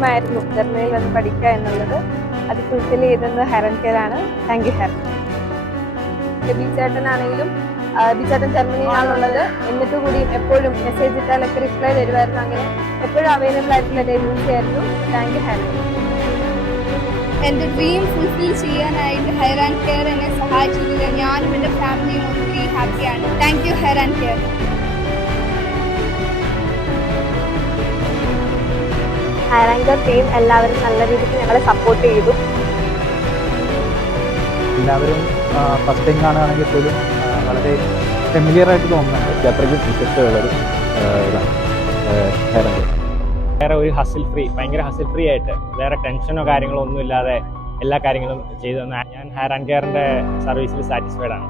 ആഗ്രഹമായിരുന്നു ജർമ്മനിയിൽ വന്ന് പഠിക്കുക എന്നുള്ളത്. അത് ഫുൾഫിൽ ചെയ്തത് ഹെയർ കെയർ ആണ്. Thank you hair. ബിചേട്ടനാണെങ്കിലും ബിചേട്ടൻ ജർമ്മനിയിലാണുള്ളത്, എന്നിട്ട് കൂടി എപ്പോഴും മെസ്സേജ് ഇട്ടാലൊക്കെ റിപ്ലൈ തരുമായിരുന്നു. അങ്ങനെ എപ്പോഴും അവൈലബിൾ ആയിട്ടുള്ള ന്യൂസ് ആയിരുന്നു. Thank you hair. എൻ്റെ ഡ്രീം ഫുൾഫിൽ ചെയ്യാനായിട്ട് ഹെയർ ആൻഡ് കെയർ എന്നെ സഹായിച്ചതിൽ ഞാനും എൻ്റെ ഫാമിലിയും ഒത്തിരി ഹാപ്പിയാണ്. Thank you hair and care. Hair and care team എല്ലാവരും നല്ല രീതിക്ക് ഞങ്ങളെ സപ്പോർട്ട് ചെയ്തു. എല്ലാവരും ഫസ്റ്റ് ടൈം കാണുകയാണെങ്കിൽ പോലും വളരെ ഫെമിലിയർ ആയിട്ട് തോന്നുന്നുണ്ട്. അത്രയ്ക്കും ഇഷ്ടമുള്ളൊരു ഇതാണ് ഹെയർ ആൻഡ് കെയർ. വേറെ ഒരു ഭയങ്കര ഹസിൽ ഫ്രീ ആയിട്ട് വേറെ ടെൻഷനോ കാര്യങ്ങളോ ഒന്നും ഇല്ലാതെ എല്ലാ കാര്യങ്ങളും ചെയ്തു തന്ന ഞാൻ ഹെയർ ആൻഡ് കെയറിൻ്റെ സർവീസിൽ സാറ്റിസ്ഫൈഡ് ആണ്.